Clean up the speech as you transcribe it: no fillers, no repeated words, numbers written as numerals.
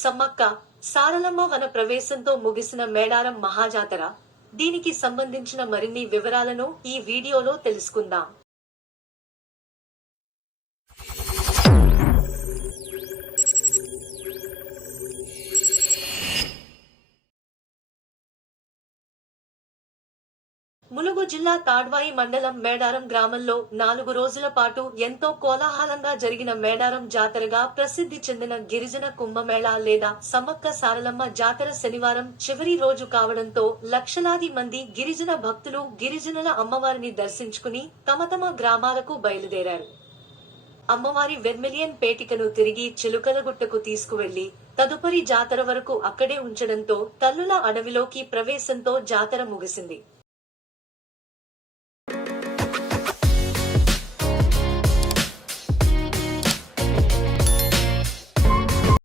సమ్మక్క సారలమ్మ వన ప్రవేశంతో ముగిసిన మేడారం మహాజాతర. దీనికి సంబంధించిన మరిన్ని వివరాలను ఈ వీడియోలో తెలుసుకుందాం. ములుగు జిల్లా తాడ్వాయి మండలం మేడారం గ్రామంలో 4 రోజుల పాటు ఎంతో కోలాహలంగా జరిగిన మేడారం జాతరగా ప్రసిద్ధి చెందిన గిరిజన కుంభమేళా లేదా సమ్మక్క సారలమ్మ జాతర శనివారం చివరి రోజు కావడంతో లక్షలాది మంది గిరిజన భక్తులు గిరిజనుల అమ్మవారిని దర్శించుకుని తమ గ్రామాలకు బయలుదేరారు. అమ్మవారి వెర్మిలియన్ పేటికను తిరిగి చిలుకలగుట్టకు తీసుకువెళ్లి తదుపరి జాతర వరకు అక్కడే ఉంచడంతో తల్లుల అడవిలోకి ప్రవేశంతో జాతర ముగిసింది.